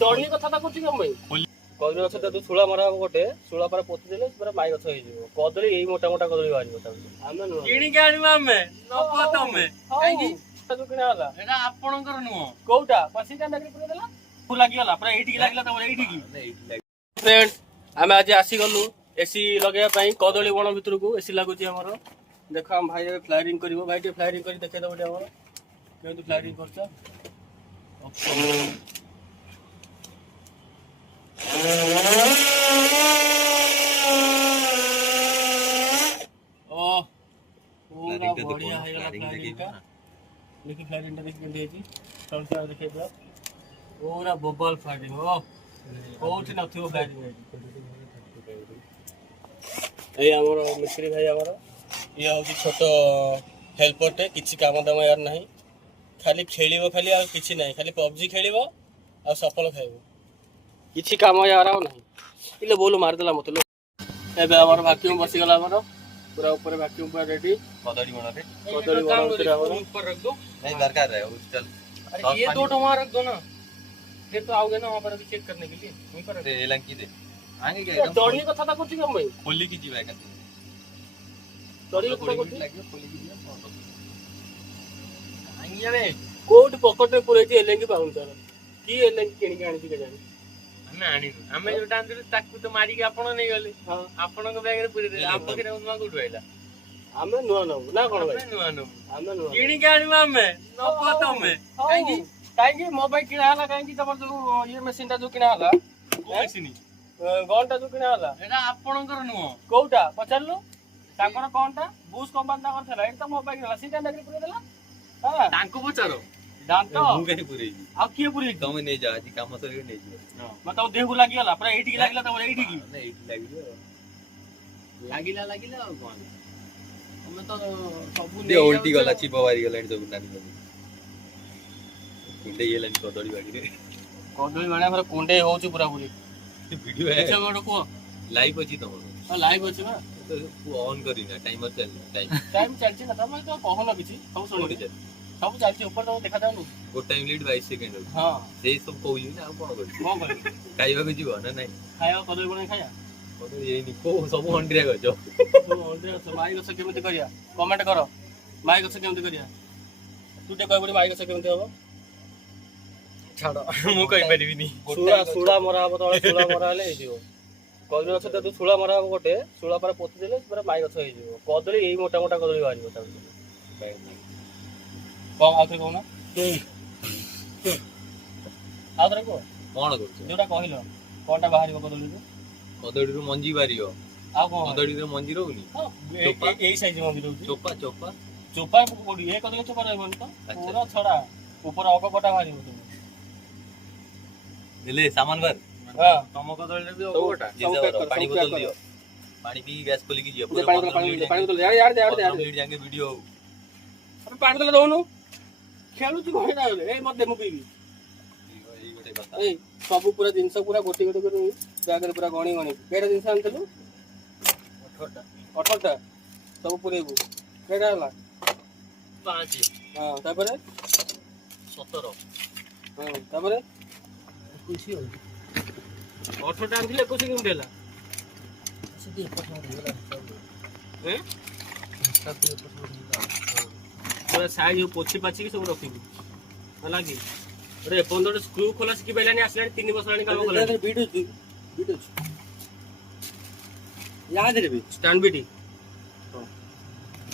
दौड़नी कथा कौन भाई कदली गछ तू शूला मरा गोटे शूला पर पोती देले पूरा माई गछ हो कदली यही मोटा मोटा कदली बाहर किणी के आनिबा हमें नबो तमे काई जो किना होला एटा आपनकर नुह कोउटा पसीटा नगरी पुरे देला फुल लागी होला पूरा एठी लागला तमरे एठी की फ्रेंड हमें आज आसी गलु एसी लगेया पई कदली बण भितर को एसी लागुची हमर देखो हम भाई फ्लायरिंग करबो भाई टे फ्लायरिंग करी देखे दबो हमर केउ फ्लायरिंग करछ ओ पूरा बढ़िया है वाला फ्लायरिंग का देखि फ्लायरिंग टा देखि केंदे छी सब से देखे दो पूरा बबल फ्लायरिंग ओ कोठी नथियो फ्लायरिंग ए हमर मिस्त्री भाई हमर ये होची छोटो हेल्पर टे किछि काम दम यार नहीं खाली खेलिबो खाली आ किछि नहीं खाली पबजी खेलिबो आ सफल खाइबो किछि काम यार आ नहीं इले बोलो मार देला मत लो एबे हमर वैक्यूम बसी गला हमर पूरा ऊपर वैक्यूम पर रेडी कदड़ी बना उतर हमर ऊपर रख दो नहीं दरकार है चल अरे ये दो टमा रख दो ना फिर तो आओगे ना वहां पर अभी चेक करने के लिए वहीं पर दे लंकी दे आगे क्या दौड़ने का था कुछ कम भाई खोली की जीवा का दौड़ी को कुछ लागियो खोली की जीवा आंगिया रे कोड पॉकेट में पूरे जे लेंगे पाउन सर की लेंगे केनी के आनी के जानी हमें आनी हमें जो डांदर ताकू तो मारी के आपण नहीं गले हां आपण को बैग रे पूरे दे आप के उनमा गुड होइला हमें नुआ न ना कोन भाई नुआ न हमें नुआ केनी के आनी हमें नपो तमे काई की मोबाइल किना हला काई की तबर जो ये मशीन ता जो किना हला को मशीन गोलटा जो किना हला एटा आपण कर नुआ कोउटा पचारलो ताकर कोनटा बुश कंपनी ताकर थला एक तो मोबाइल हला सीधा नगरी पूरे देला हां तांको पचारो दांत मु कहीं पूरे आ किए पूरे तमे नै जा आज काम सरी नै जा मतलब देह को लागी हला पूरा एठी की लागला तमरे एठी की नै एठी लागिलो लागिला कोन हमें तो सब दे उल्टी गला चिपवारी गला सब नानी कुंडे ये लाइन कदड़ी बाड़ी रे कदड़ी बाड़ी हमर कुंडे होउची पूरा पूरी वीडियो है अच्छा गोड को लाइव अछि तमरो हां लाइव अछि बा तो ऑन करी ना टाइमर चल टाइम चलछि ना तमे तो कहनो किछि सब सुनि सब चलछि ऊपर तो देखा जाउ गो टाइम लीड 22 सेकंड हां से सब कहू ना कोन करी खाइबा को जीव ना नहीं खाइबा कदड़ी बने खाया कदड़ी ये नि को सब हंड्रिया गजो सब हंड्रिया सब माई गछ केमति करिया कमेंट करो माई गछ केमति करिया तू ते कहबडी माई गछ केमति होबो छाड़ो मु कहि परिबिनी सुड़ा मरा हबो तो सुड़ा मरा ले हिजियो कदली गछ तू सुड़ा मरा हबो गोटे सुड़ा पर पोती देले पूरा माई गछ हिजियो कदली एही मोटा मोटा कदली बाहरियो ता कौन आउथरे कोना आउथरे को कोन करछ जोटा कहिलो कोनटा बाहरियो कदली रो मंजी बाहरियो आ कोन कदली रो मंजी रहउनी हां एही साइज मंजी रहउनी चोपा चोपा चोपा कोडी ए कदली चोपा रहबन तो पूरा छड़ा ऊपर अग पटा बाहरियो दिले सामान भर हां तम कदली रे भी ओटा पानी बोतल दियो पानी पी गैस खोली की जियो पूरा पानी बोतल यार मिनट जाके वीडियो अरे पानी बोतल दोनो खेलु तू होइना ए मत दे मु पीबी एई गोटे बता ए सब पूरा दिन सब पूरा गोटी गोटी कर बैग रे पूरा गणी गणी केटा दिन आनतलु 18टा सब पूरेबु केटा हला 5 हां तापर 17 हां तापर खुशी हो 18टा आनथिले कुछ केम देला सीधी 18 देला हैं सब 18 पूरा साइज पोछी पाछी की सब रखिबी हला की अरे 15 स्क्रू खोला सिकी बेलानी आसला 3 वर्ष लानी काम खोला वीडियो याद रे भी स्टैंड बीटी